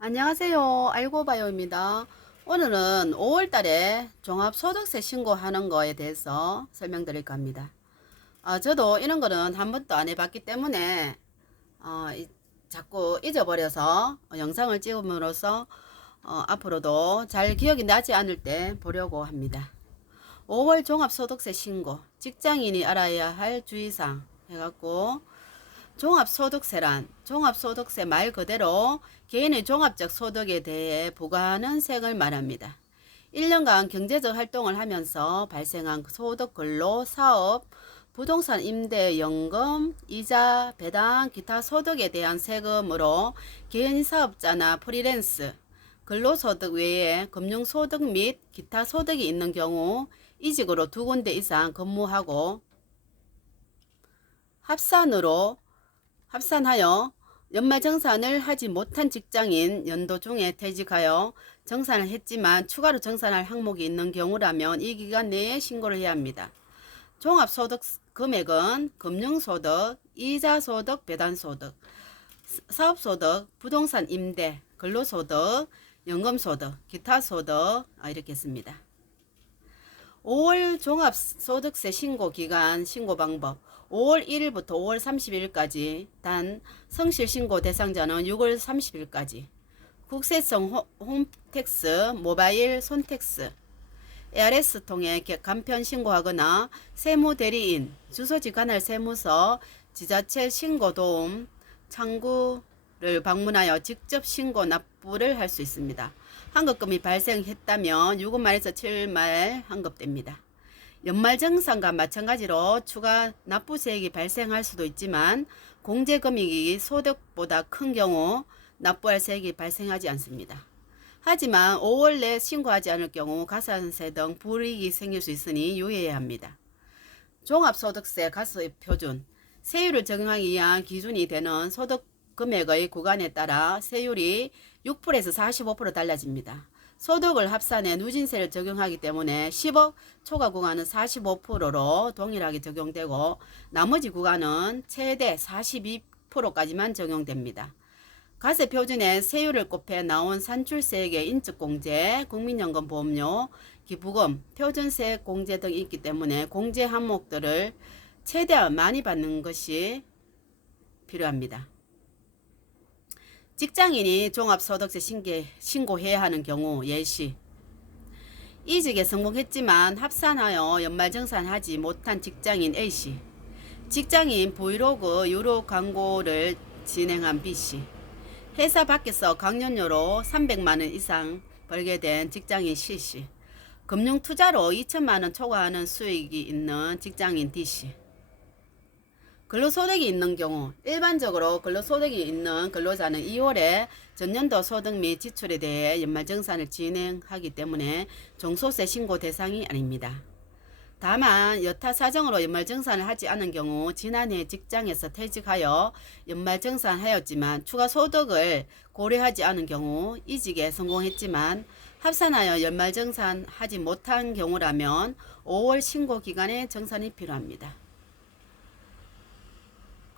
안녕하세요. 알고바요입니다. 오늘은 5월 달에 종합소득세 신고하는 거에 대해서 설명드릴까 합니다. 저도 이런 거는 한 번도 안 해봤기 때문에 자꾸 잊어버려서 영상을 찍음으로써 앞으로도 잘 기억이 나지 않을 때 보려고 합니다. 5월 종합소득세 신고, 직장인이 알아야 할 주의사항 해갖고 종합소득세란 종합소득세 말 그대로 개인의 종합적 소득에 대해 부과하는 세금을 말합니다. 1년간 경제적 활동을 하면서 발생한 소득, 근로, 사업, 부동산 임대, 연금, 이자, 배당, 기타 소득에 대한 세금으로 개인 사업자나 프리랜스, 근로소득 외에 금융소득 및 기타 소득이 있는 경우 이직으로 2군데 이상 근무하고 합산하여 연말정산을 하지 못한 직장인 연도 중에 퇴직하여 정산을 했지만 추가로 정산할 항목이 있는 경우라면 이 기간 내에 신고를 해야 합니다. 종합소득 금액은 금융소득, 이자소득, 배당소득, 사업소득, 부동산 임대, 근로소득, 연금소득, 기타소득 이렇게 있습니다. 5월 종합소득세 신고 기간 신고 방법 5월 1일부터 5월 30일까지 단 성실신고 대상자는 6월 30일까지 국세청 홈택스, 모바일 손택스, ARS 통해 간편 신고하거나 세무대리인, 주소지 관할 세무서, 지자체 신고도움, 창구를 방문하여 직접 신고 납부를 할 수 있습니다. 환급금이 발생했다면 6월말에서 7월 환급됩니다. 연말정산과 마찬가지로 추가 납부세액이 발생할 수도 있지만 공제금액이 소득보다 큰 경우 납부할 세액이 발생하지 않습니다. 하지만 5월 내 신고하지 않을 경우 가산세 등 불이익이 생길 수 있으니 유의해야 합니다. 종합소득세 가소입 표준 세율을 적용하기 위한 기준이 되는 소득 금액의 구간에 따라 세율이 6%에서 45% 달라집니다. 소득을 합산해 누진세를 적용하기 때문에 10억 초과 구간은 45%로 동일하게 적용되고 나머지 구간은 최대 42%까지만 적용됩니다. 가세 표준에 세율을 곱해 나온 산출세액의 인적공제, 국민연금 보험료, 기부금, 표준세액 공제 등이 있기 때문에 공제 항목들을 최대한 많이 받는 것이 필요합니다. 직장인이 종합소득세 신고해야 하는 경우 예시 이직에 성공했지만 합산하여 연말정산하지 못한 직장인 A씨, 직장인 브이로그 유료 광고를 진행한 B씨, 회사 밖에서 강연료로 300만원 이상 벌게 된 직장인 C씨, 금융투자로 2천만원 초과하는 수익이 있는 직장인 D씨, 근로소득이 있는 경우 일반적으로 근로소득이 있는 근로자는 2월에 전년도 소득 및 지출에 대해 연말정산을 진행하기 때문에 종소세 신고 대상이 아닙니다. 다만 여타 사정으로 연말정산을 하지 않은 경우 지난해 직장에서 퇴직하여 연말정산하였지만 추가 소득을 고려하지 않은 경우 이직에 성공했지만 합산하여 연말정산하지 못한 경우라면 5월 신고 기간에 정산이 필요합니다.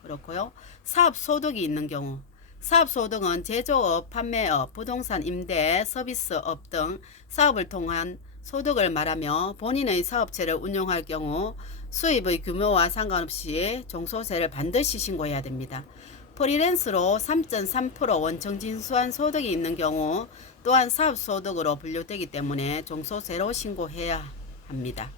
그렇고요. 사업소득이 있는 경우 사업소득은 제조업, 판매업, 부동산 임대, 서비스업 등 사업을 통한 소득을 말하며 본인의 사업체를 운영할 경우 수입의 규모와 상관없이 종소세를 반드시 신고해야 됩니다. 프리랜서로 3.3% 원청 징수한 소득이 있는 경우 또한 사업소득으로 분류되기 때문에 종소세로 신고해야 합니다.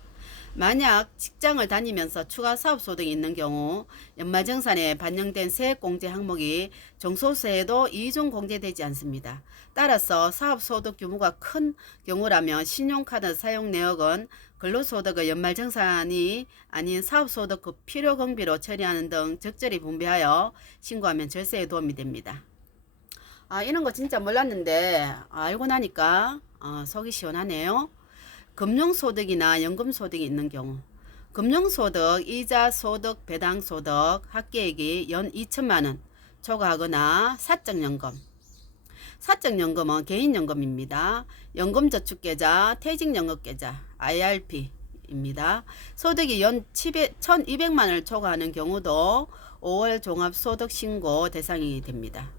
만약 직장을 다니면서 추가 사업소득이 있는 경우 연말정산에 반영된 세액공제 항목이 종소세에도 이중공제되지 않습니다. 따라서 사업소득 규모가 큰 경우라면 신용카드 사용 내역은 근로소득의 연말정산이 아닌 사업소득 그 필요경비로 처리하는 등 적절히 분배하여 신고하면 절세에 도움이 됩니다. 이런 거 진짜 몰랐는데 알고 나니까 속이 시원하네요. 금융소득이나 연금소득이 있는 경우 금융소득, 이자소득, 배당소득, 합계액이 연 2천만원 초과하거나 사적연금 사적연금은 개인연금입니다. 연금저축계좌, 퇴직연금계좌, IRP입니다. 소득이 연 1200만원을 초과하는 경우도 5월 종합소득신고 대상이 됩니다.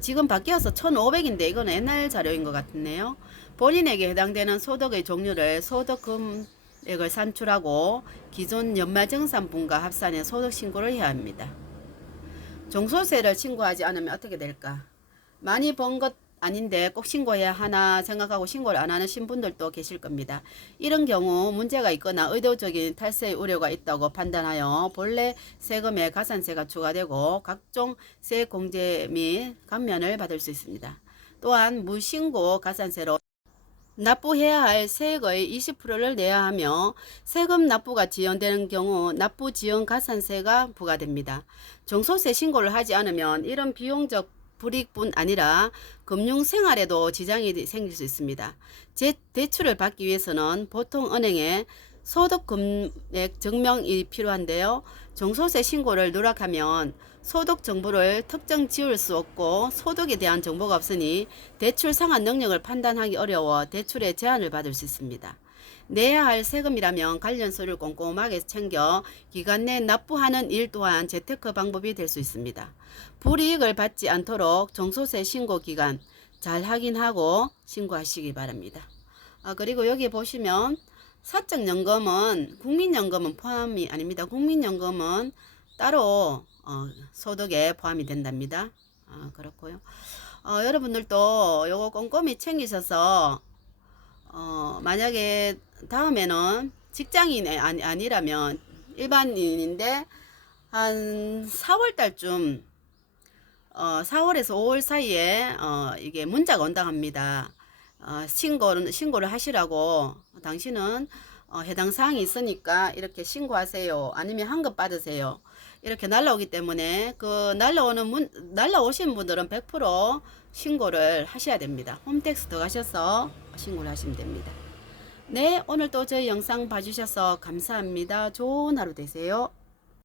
지금 바뀌어서 1,500인데 이건 옛날 자료인 것 같네요. 본인에게 해당되는 소득의 종류를 소득금액을 산출하고 기존 연말정산분과 합산해 소득 신고를 해야 합니다. 종소세를 신고하지 않으면 어떻게 될까? 많이 번 것 아닌데 꼭 신고해야 하나 생각하고 신고를 안 하는 신분들도 계실 겁니다. 이런 경우 문제가 있거나 의도적인 탈세의 우려가 있다고 판단하여 본래 세금에 가산세가 추가되고 각종 세공제 및 감면을 받을 수 있습니다. 또한 무신고 가산세로 납부해야 할 세액의 20%를 내야 하며 세금 납부가 지연되는 경우 납부 지연 가산세가 부과됩니다. 종소세 신고를 하지 않으면 이런 비용적 불이익뿐 아니라 금융생활에도 지장이 생길 수 있습니다. 대출을 받기 위해서는 보통 은행에 소득금액 증명이 필요한데요. 종소세 신고를 누락하면 소득 정보를 특정 지울 수 없고 소득에 대한 정보가 없으니 대출 상환 능력을 판단하기 어려워 대출에 제한을 받을 수 있습니다. 내야 할 세금이라면 관련 서류를 꼼꼼하게 챙겨 기간 내 납부하는 일 또한 재테크 방법이 될 수 있습니다. 불이익을 받지 않도록 종소세 신고 기간 잘 확인하고 신고하시기 바랍니다. 그리고 여기 보시면 사적연금은 국민연금은 포함이 아닙니다. 국민연금은 따로 소득에 포함이 된답니다. 그렇고요. 여러분들도 요거 꼼꼼히 챙기셔서 만약에 다음에는 직장인이 아니라면 일반인인데 한 4월 달쯤 4월에서 5월 사이에 이게 문자가 온다고 합니다. 신고를 하시라고 당신은 해당 사항이 있으니까 이렇게 신고하세요. 아니면 환급 받으세요. 이렇게 날라오기 때문에 그 날라오신 분들은 100% 신고를 하셔야 됩니다. 홈택스 들어가셔서 신고를 하시면 됩니다. 네, 오늘도 저희 영상 봐주셔서 감사합니다. 좋은 하루 되세요.